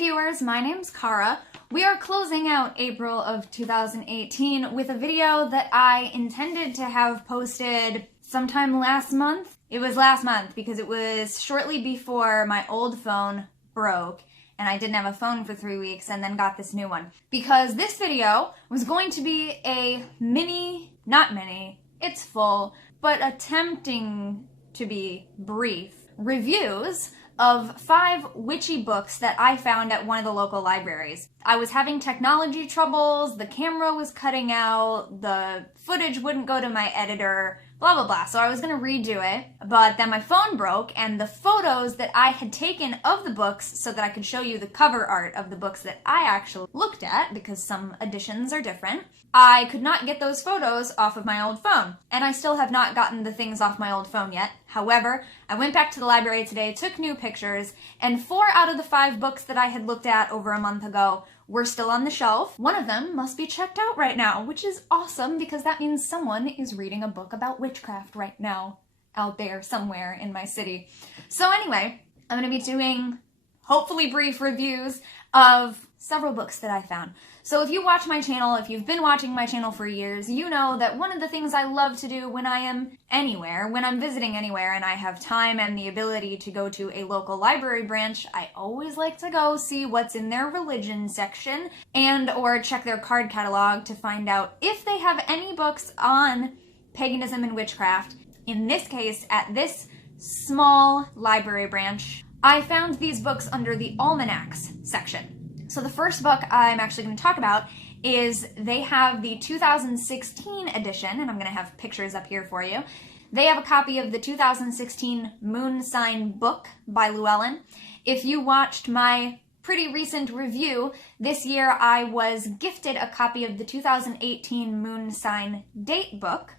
viewers, my name's Cara. We are closing out April of 2018 with a video that I intended to have posted sometime last month. It was last month because it was shortly before my old phone broke and I didn't have a phone for 3 weeks and then got this new one. Because this video was going to be a not mini, it's full, but attempting to be brief reviews of 5 witchy books that I found at one of the local libraries. I was having technology troubles, the camera was cutting out, the footage wouldn't go to my editor, blah blah blah. So I was gonna redo it, but then my phone broke and the photos that I had taken of the books so that I could show you the cover art of the books that I actually looked at, because some editions are different, I could not get those photos off of my old phone. And I still have not gotten the things off my old phone yet. However, I went back to the library today, took new pictures, and 4 out of the 5 books that I had looked at over a month ago were still on the shelf. One of them must be checked out right now, which is awesome because that means someone is reading a book about witchcraft right now out there somewhere in my city. So anyway, I'm going to be doing hopefully brief reviews of several books that I found. So if you watch my channel, if you've been watching my channel for years, you know that one of the things I love to do when I am anywhere, when I'm visiting anywhere and I have time and the ability to go to a local library branch, I always like to go see what's in their religion section and or check their card catalog to find out if they have any books on paganism and witchcraft. In this case, at this small library branch, I found these books under the almanacs section. So the first book I'm actually going to talk about is they have the 2016 edition, and I'm going to have pictures up here for you. They have a copy of the 2016 Moon Sign book by Llewellyn. If you watched my pretty recent review, this year I was gifted a copy of the 2018 Moon Sign date book,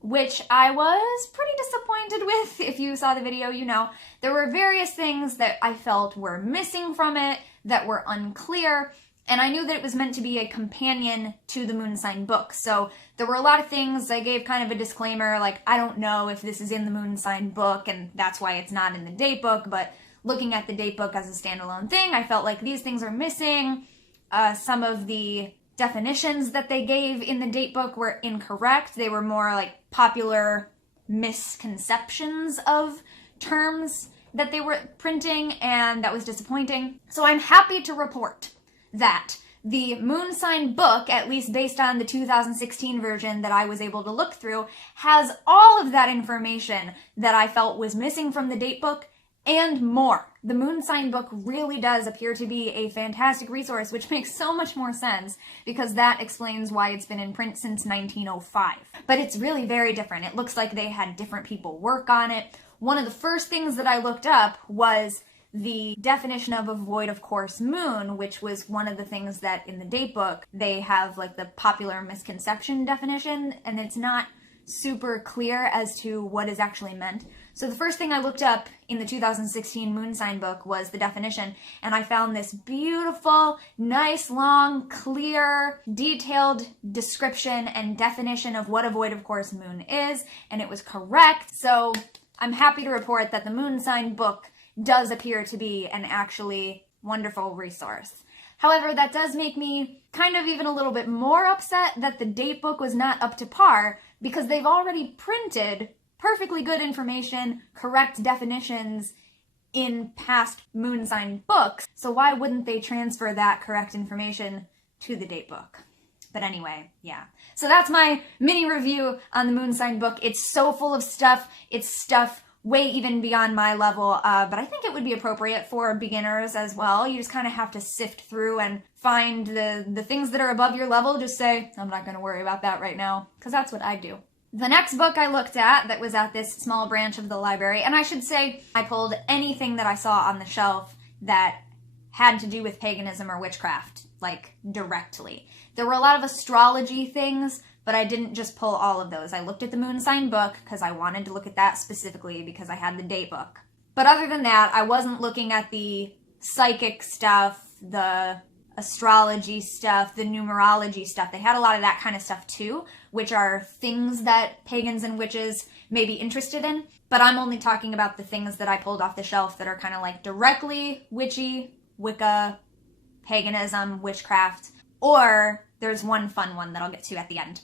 which I was pretty disappointed with. If you saw the video, you know. There were various things that I felt were missing from it, that were unclear, and I knew that it was meant to be a companion to the Moon Sign book. So there were a lot of things I gave kind of a disclaimer, like I don't know if this is in the Moon Sign book and that's why it's not in the date book, but looking at the date book as a standalone thing, I felt like these things are missing. Some of the definitions that they gave in the date book were incorrect. They were more like popular misconceptions of terms that they were printing, and that was disappointing. So I'm happy to report that the Moon Sign book, at least based on the 2016 version that I was able to look through, has all of that information that I felt was missing from the date book and more. The Moon Sign book really does appear to be a fantastic resource, which makes so much more sense because that explains why it's been in print since 1905. But it's really very different. It looks like they had different people work on it. One of the first things that I looked up was the definition of a void of course moon, which was one of the things that in the date book they have like the popular misconception definition, and it's not super clear as to what is actually meant. So the first thing I looked up in the 2016 Moon Sign book was the definition, and I found this beautiful, nice, long, clear, detailed description and definition of what a void of course moon is, and it was correct. So I'm happy to report that the Moon Sign book does appear to be an actually wonderful resource. However, that does make me kind of even a little bit more upset that the date book was not up to par, because they've already printed perfectly good information, correct definitions in past Moon Sign books, so why wouldn't they transfer that correct information to the date book? But anyway, yeah. So that's my mini review on the Moon Sign book. It's so full of stuff. It's stuff way even beyond my level, but I think it would be appropriate for beginners as well. You just kind of have to sift through and find the things that are above your level. Just say, I'm not going to worry about that right now, because that's what I do. The next book I looked at that was at this small branch of the library, and I should say I pulled anything that I saw on the shelf that had to do with paganism or witchcraft, like directly. There were a lot of astrology things, but I didn't just pull all of those. I looked at the Moon Sign book because I wanted to look at that specifically because I had the date book. But other than that, I wasn't looking at the psychic stuff, the astrology stuff, the numerology stuff. They had a lot of that kind of stuff too, which are things that pagans and witches may be interested in. But I'm only talking about the things that I pulled off the shelf that are kind of like directly witchy, Wicca, paganism, witchcraft, or there's one fun one that I'll get to at the end.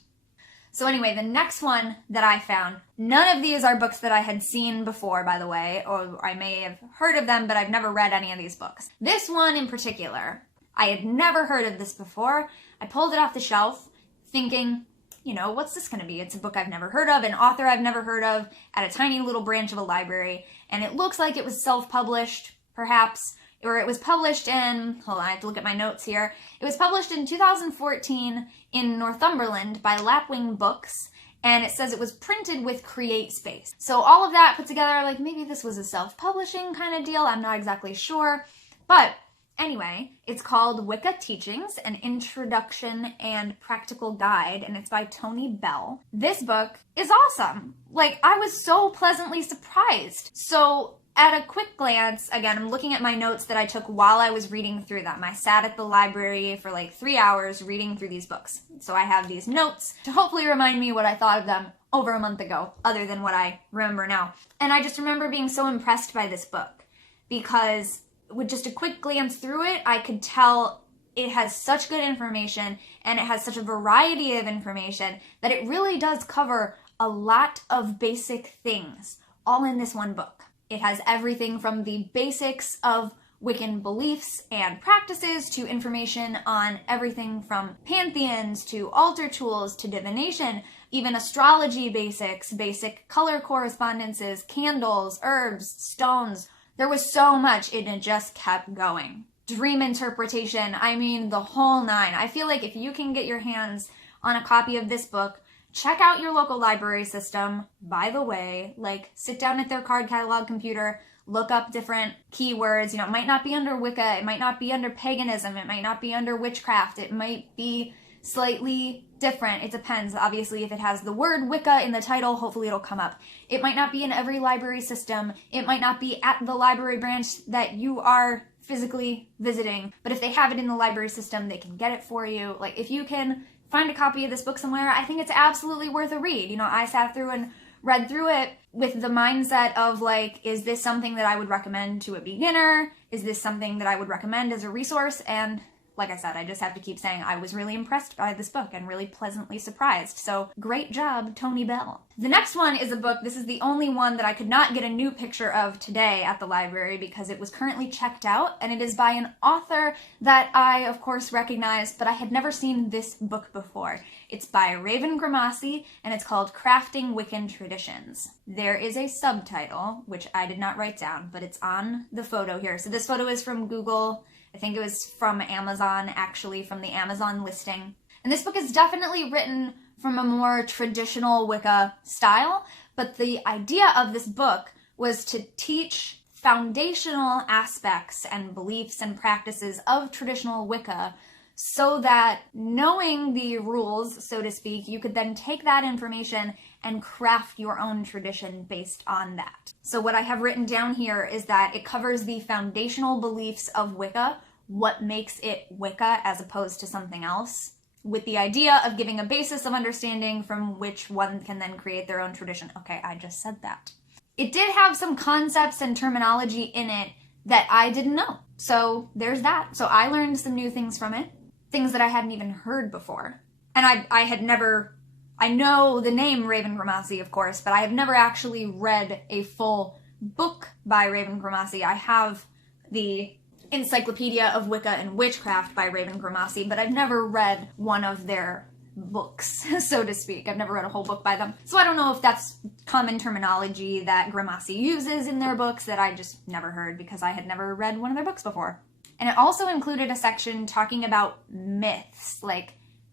So anyway, the next one that I found, none of these are books that I had seen before, by the way, or I may have heard of them, but I've never read any of these books. This one in particular, I had never heard of this before. I pulled it off the shelf thinking, you know, what's this going to be? It's a book I've never heard of, an author I've never heard of, at a tiny little branch of a library, and it looks like it was self-published, perhaps, or it was published in, hold on, I have to look at my notes here. It was published in 2014 in Northumberland by Lapwing Books, and it says it was printed with Create Space. So all of that put together, like maybe this was a self-publishing kind of deal, I'm not exactly sure. But anyway, it's called Wicca Teachings, an Introduction and Practical Guide, and it's by Tony Bell. This book is awesome. Like, I was so pleasantly surprised. So at a quick glance, again, I'm looking at my notes that I took while I was reading through them. I sat at the library for like 3 hours reading through these books. So I have these notes to hopefully remind me what I thought of them over a month ago, other than what I remember now. And I just remember being so impressed by this book because with just a quick glance through it, I could tell it has such good information and it has such a variety of information that it really does cover a lot of basic things all in this one book. It has everything from the basics of Wiccan beliefs and practices to information on everything from pantheons to altar tools to divination, even astrology basics, basic color correspondences, candles, herbs, stones. There was so much and it just kept going. Dream interpretation, I mean the whole nine. I feel like if you can get your hands on a copy of this book, check out your local library system. By the way, like sit down at their card catalog computer, look up different keywords. You know, it might not be under Wicca, it might not be under paganism, it might not be under witchcraft, it might be slightly different. It depends. Obviously, if it has the word Wicca in the title, hopefully it'll come up. It might not be in every library system. It might not be at the library branch that you are physically visiting. But if they have it in the library system, they can get it for you. Like, if you can find a copy of this book somewhere, I think it's absolutely worth a read. You know, I sat through and read through it with the mindset of like, is this something that I would recommend to a beginner? Is this something that I would recommend as a resource? And like I said, I just have to keep saying I was really impressed by this book and really pleasantly surprised. So great job, Tony Bell. The next one is a book, this is the only one that I could not get a new picture of today at the library because it was currently checked out, and it is by an author that I, of course, recognize, but I had never seen this book before. It's by Raven Grimassi, and it's called Crafting Wiccan Traditions. There is a subtitle, which I did not write down, but it's on the photo here. So this photo is from Google. I think it was from Amazon, actually, from the Amazon listing. And this book is definitely written from a more traditional Wicca style, but the idea of this book was to teach foundational aspects and beliefs and practices of traditional Wicca so that knowing the rules, so to speak, you could then take that information and craft your own tradition based on that. So what I have written down here is that it covers the foundational beliefs of Wicca, what makes it Wicca as opposed to something else, with the idea of giving a basis of understanding from which one can then create their own tradition. Okay, I just said that. It did have some concepts and terminology in it that I didn't know. So there's that. So I learned some new things from it, things that I hadn't even heard before. And I know the name Raven Grimassi, of course, but I have never actually read a full book by Raven Grimassi. I have the Encyclopedia of Wicca and Witchcraft by Raven Grimassi, but I've never read one of their books, so to speak. I've never read a whole book by them. So I don't know if that's common terminology that Grimassi uses in their books that I just never heard because I had never read one of their books before. And it also included a section talking about myths, like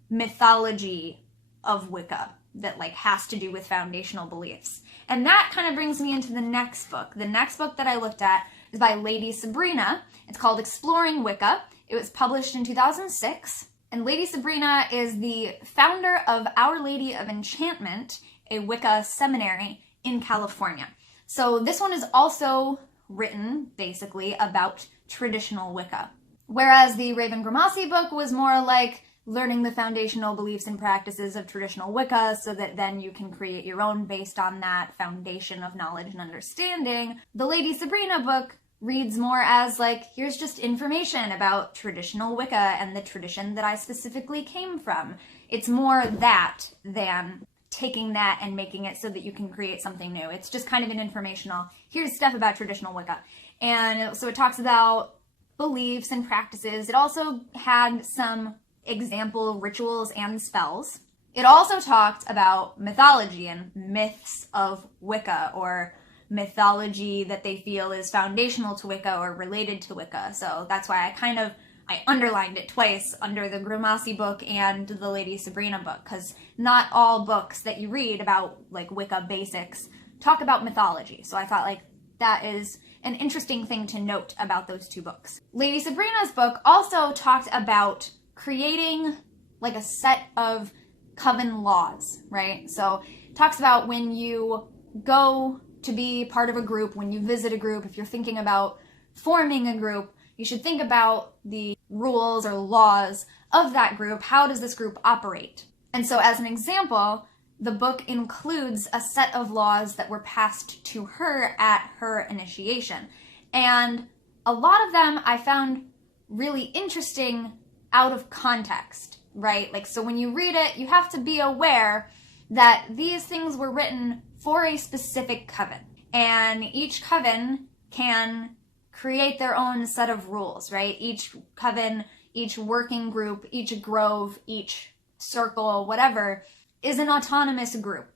mythology of Wicca that like has to do with foundational beliefs. And that kind of brings me into the next book. The next book that I looked at is by Lady Sabrina. It's called Exploring Wicca. It was published in 2006. And Lady Sabrina is the founder of Our Lady of Enchantment, a Wicca seminary in California. So this one is also written basically about traditional Wicca. Whereas the Raven Grimassi book was more like learning the foundational beliefs and practices of traditional Wicca so that then you can create your own based on that foundation of knowledge and understanding. The Lady Sabrina book reads more as like, here's just information about traditional Wicca and the tradition that I specifically came from. It's more that than taking that and making it so that you can create something new. It's just kind of an informational, here's stuff about traditional Wicca. And so it talks about beliefs and practices. It also had some example rituals and spells. It also talked about mythology and myths of Wicca, or mythology that they feel is foundational to Wicca or related to Wicca. So that's why I underlined it twice under the Grimassi book and the Lady Sabrina book, because not all books that you read about like Wicca basics talk about mythology. So I thought like that is an interesting thing to note about those two books. Lady Sabrina's book also talked about creating like a set of coven laws, right? So it talks about when you go to be part of a group, when you visit a group, if you're thinking about forming a group, you should think about the rules or laws of that group. How does this group operate? And so as an example, the book includes a set of laws that were passed to her at her initiation. And a lot of them I found really interesting out of context, right? Like, so when you read it, you have to be aware that these things were written for a specific coven. And each coven can create their own set of rules, right? Each coven, each working group, each grove, each circle, whatever, is an autonomous group.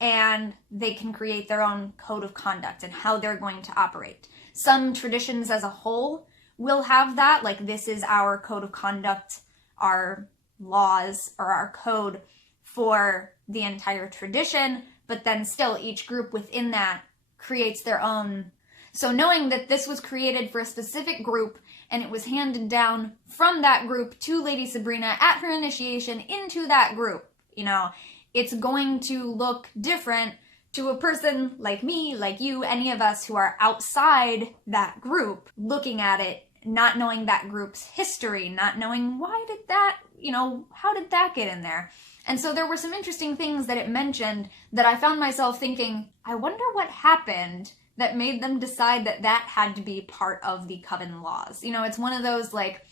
And they can create their own code of conduct and how they're going to operate. Some traditions as a whole will have that, like this is our code of conduct, our laws, or our code for the entire tradition, but then still each group within that creates their own. So knowing that this was created for a specific group and it was handed down from that group to Lady Sabrina at her initiation into that group, you know, it's going to look different to a person like me, like you, any of us who are outside that group, looking at it, not knowing that group's history, not knowing why did that, you know, how did that get in there? And so there were some interesting things that it mentioned that I found myself thinking, I wonder what happened that made them decide that that had to be part of the coven laws. You know, it's one of those like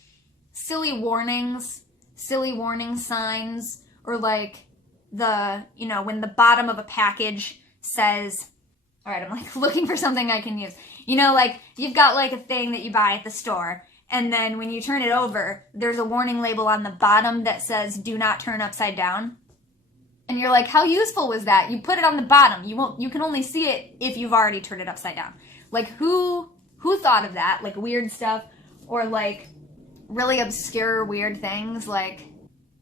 silly warning signs, or like the, you know, when the bottom of a package says, all right, I'm like looking for something I can use. You know, like you've got like a thing that you buy at the store, and then when you turn it over, there's a warning label on the bottom that says, do not turn upside down. And you're like, how useful was that? You put it on the bottom. You can only see it if you've already turned it upside down. Like who thought of that? Like weird stuff, or like really obscure weird things, like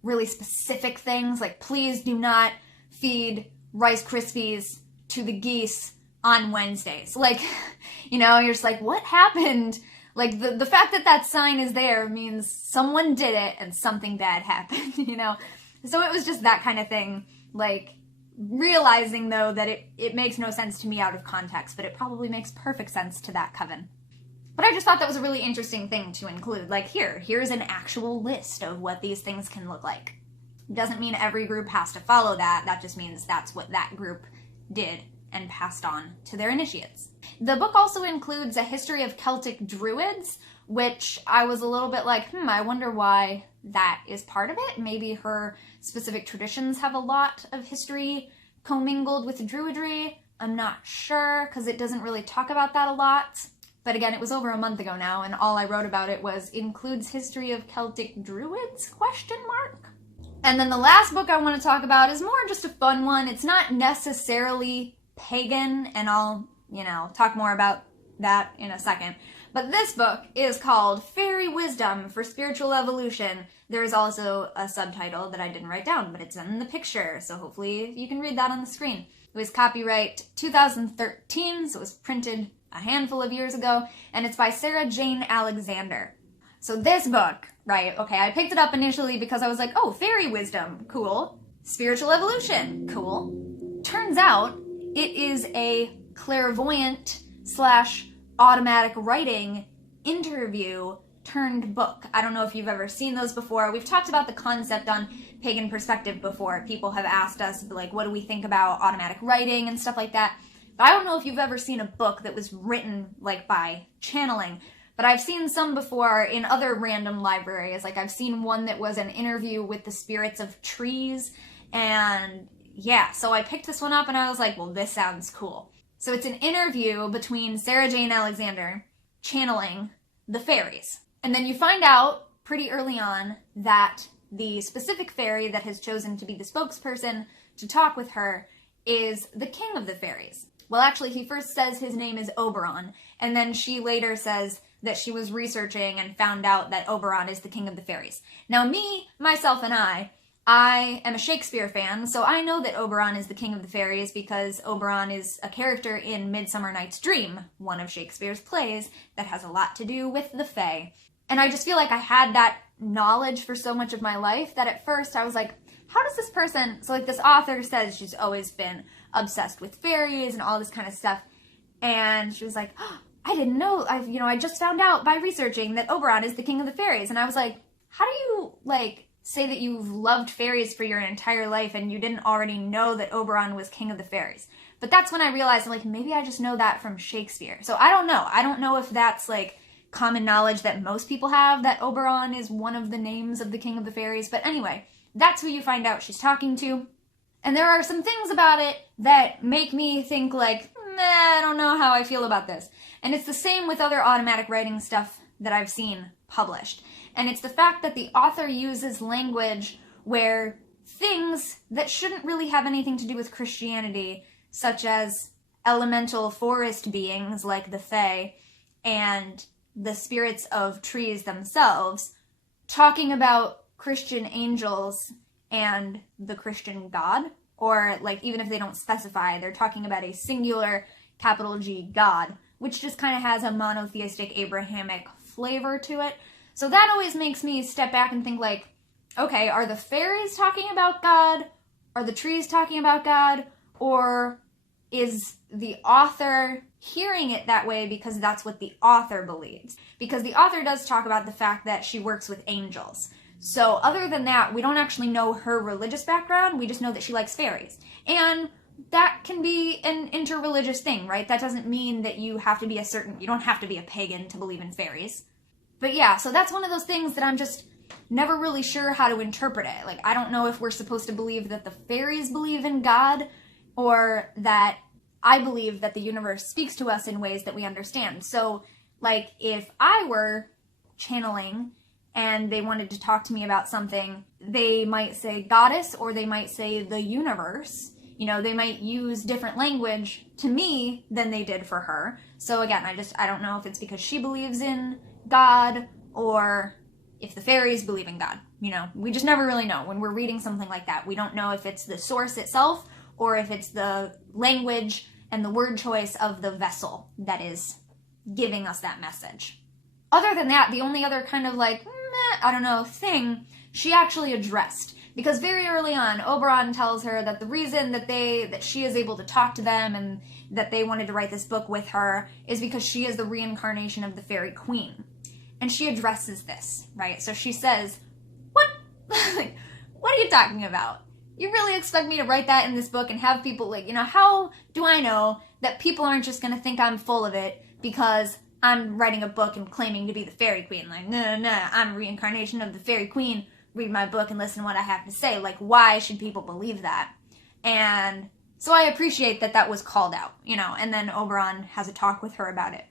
really specific things, like please do not feed Rice Krispies to the geese on Wednesdays. Like, you know, you're just like, what happened? Like the fact that that sign is there means someone did it and something bad happened, you know? So it was just that kind of thing, like realizing though that it makes no sense to me out of context, but it probably makes perfect sense to that coven. But I just thought that was a really interesting thing to include. Like here's an actual list of what these things can look like. It doesn't mean every group has to follow that. That just means that's what that group did and passed on to their initiates. The book also includes a history of Celtic druids, which I was a little bit like, I wonder why that is part of it. Maybe her specific traditions have a lot of history commingled with druidry. I'm not sure, because it doesn't really talk about that a lot. But again, it was over a month ago now, and all I wrote about it was includes history of Celtic druids, ? And then the last book I want to talk about is more just a fun one. It's not necessarily pagan, and I'll, you know, talk more about that in a second. But this book is called Fairy Wisdom for Spiritual Evolution. There is also a subtitle that I didn't write down, but it's in the picture, so hopefully you can read that on the screen. It was copyright 2013, so it was printed a handful of years ago, and it's by Sarah Jane Alexander. So this book, right, okay, I picked it up initially because I was like, oh, fairy wisdom, cool. Spiritual evolution, cool. Turns out it is a clairvoyant / automatic writing interview turned book. I don't know if you've ever seen those before. We've talked about the concept on Pagan Perspective before. People have asked us, like, what do we think about automatic writing and stuff like that. But I don't know if you've ever seen a book that was written like by channeling, but I've seen some before in other random libraries. Like I've seen one that was an interview with the spirits of trees, and yeah, so I picked this one up and I was like, well, this sounds cool. So it's an interview between Sarah Jane Alexander channeling the fairies. And then you find out pretty early on that the specific fairy that has chosen to be the spokesperson to talk with her is the king of the fairies. Well, actually, he first says his name is Oberon, and then she later says that she was researching and found out that Oberon is the king of the fairies. Now me, myself, and I am a Shakespeare fan, so I know that Oberon is the king of the fairies because Oberon is a character in Midsummer Night's Dream, one of Shakespeare's plays that has a lot to do with the fae. And I just feel like I had that knowledge for so much of my life that at first I was like, how does this person, so like this author says she's always been obsessed with fairies and all this kind of stuff, and she was like, oh, I didn't know, I just found out by researching that Oberon is the king of the fairies. And I was like, how do you say that you've loved fairies for your entire life and you didn't already know that Oberon was king of the fairies? But that's when I realized, maybe I just know that from Shakespeare. So I don't know. I don't know if that's common knowledge that most people have, that Oberon is one of the names of the king of the fairies. But anyway, that's who you find out she's talking to. And there are some things about it that make me think I don't know how I feel about this. And it's the same with other automatic writing stuff that I've seen published. And it's the fact that the author uses language where things that shouldn't really have anything to do with Christianity, such as elemental forest beings like the fae and the spirits of trees themselves, talking about Christian angels and the Christian God, or even if they don't specify, they're talking about a singular capital G God, which just kind of has a monotheistic Abrahamic flavor to it. So that always makes me step back and think okay, are the fairies talking about God? Are the trees talking about God? Or is the author hearing it that way because that's what the author believes? Because the author does talk about the fact that she works with angels. So other than that, we don't actually know her religious background. We just know that she likes fairies. And that can be an interreligious thing, right? That doesn't mean that you have to be you don't have to be a pagan to believe in fairies. But yeah, so that's one of those things that I'm just never really sure how to interpret it. I don't know if we're supposed to believe that the fairies believe in God, or that I believe that the universe speaks to us in ways that we understand. So, if I were channeling and they wanted to talk to me about something, they might say goddess, or they might say the universe. They might use different language to me than they did for her. So again, I don't know if it's because she believes in God or if the fairies believe in God. We just never really know when we're reading something like that. We don't know if it's the source itself or if it's the language and the word choice of the vessel that is giving us that message. Other than that, the only other kind of thing she actually addressed. Because very early on, Oberon tells her that the reason that she is able to talk to them and that they wanted to write this book with her is because she is the reincarnation of the fairy queen. And she addresses this, right? So she says, what? What are you talking about? You really expect me to write that in this book and have people how do I know that people aren't just going to think I'm full of it because I'm writing a book and claiming to be the fairy queen? No, I'm a reincarnation of the fairy queen. Read my book and listen to what I have to say. Why should people believe that? And so I appreciate that was called out, and then Oberon has a talk with her about it.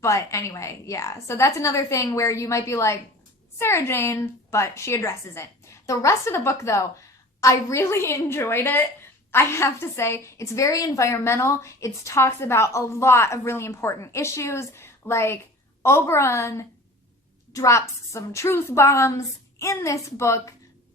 But anyway, yeah, so that's another thing where you might be like, Sarah Jane, but she addresses it. The rest of the book, though, I really enjoyed it. I have to say, it's very environmental. It talks about a lot of really important issues. Oberon drops some truth bombs in this book.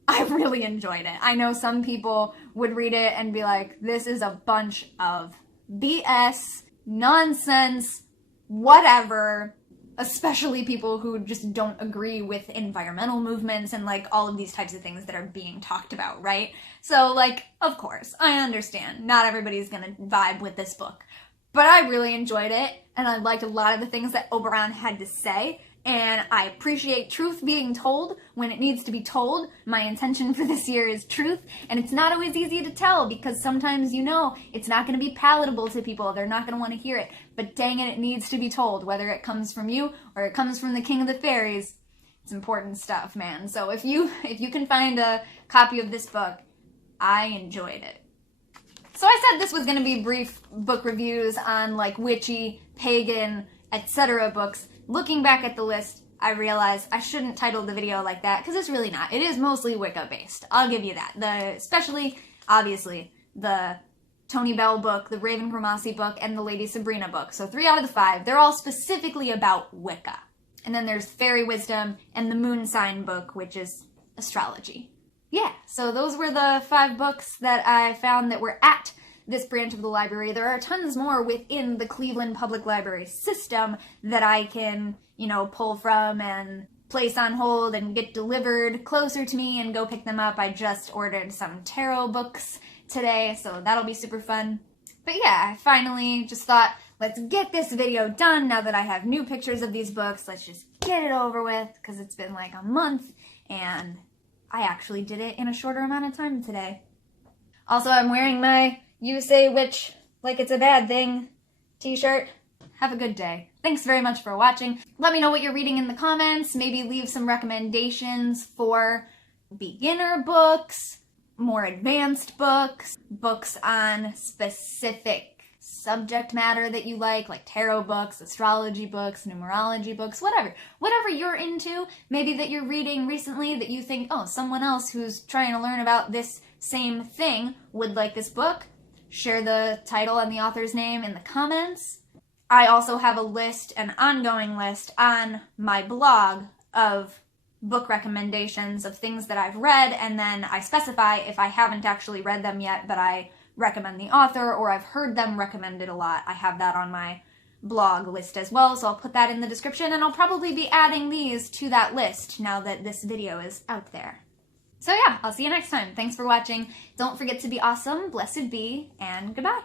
I really enjoyed it. I know some people would read it and be like, this is a bunch of BS, nonsense, whatever, especially people who just don't agree with environmental movements and all of these types of things that are being talked about, right? So of course, I understand not everybody's gonna vibe with this book, but I really enjoyed it and I liked a lot of the things that Oberon had to say. and I appreciate truth being told when it needs to be told. My intention for this year is truth, and it's not always easy to tell because sometimes, you know, it's not going to be palatable to people. They're not going to want to hear it, but dang it, it needs to be told, whether it comes from you or it comes from the King of the Fairies. It's important stuff, man. So if you can find a copy of this book, I enjoyed it. So I said this was going to be brief book reviews on like witchy, pagan, etc. books. Looking back at the list, I realized I shouldn't title the video like that because it's really not. It is mostly Wicca based. I'll give you that. Especially, obviously, the Tony Bell book, the Raven Grimassi book, and the Lady Sabrina book. So 3 out of the 5, they're all specifically about Wicca. And then there's Fairy Wisdom and the Moon Sign book, which is Astrology. Yeah, so those were the 5 books that I found that were at this branch of the library. There are tons more within the Cleveland Public Library system that I can, you know, pull from and place on hold and get delivered closer to me and go pick them up. I just ordered some tarot books today, so that'll be super fun. But yeah, I finally just thought, let's get this video done now that I have new pictures of these books. Let's just get it over with, because it's been like a month, and I actually did it in a shorter amount of time today. Also, I'm wearing my "You Say Witch Like It's a Bad Thing" t-shirt. Have a good day. Thanks very much for watching. Let me know what you're reading in the comments. Maybe leave some recommendations for beginner books, more advanced books, books on specific subject matter that you like tarot books, astrology books, numerology books, whatever you're into, maybe that you're reading recently that you think, oh, someone else who's trying to learn about this same thing would like this book. Share the title and the author's name in the comments. I also have a list, an ongoing list on my blog of book recommendations of things that I've read, and then I specify if I haven't actually read them yet, but I recommend the author, or I've heard them recommended a lot. I have that on my blog list as well, so I'll put that in the description, and I'll probably be adding these to that list now that this video is out there. So yeah, I'll see you next time. Thanks for watching. Don't forget to be awesome, blessed be, and goodbye.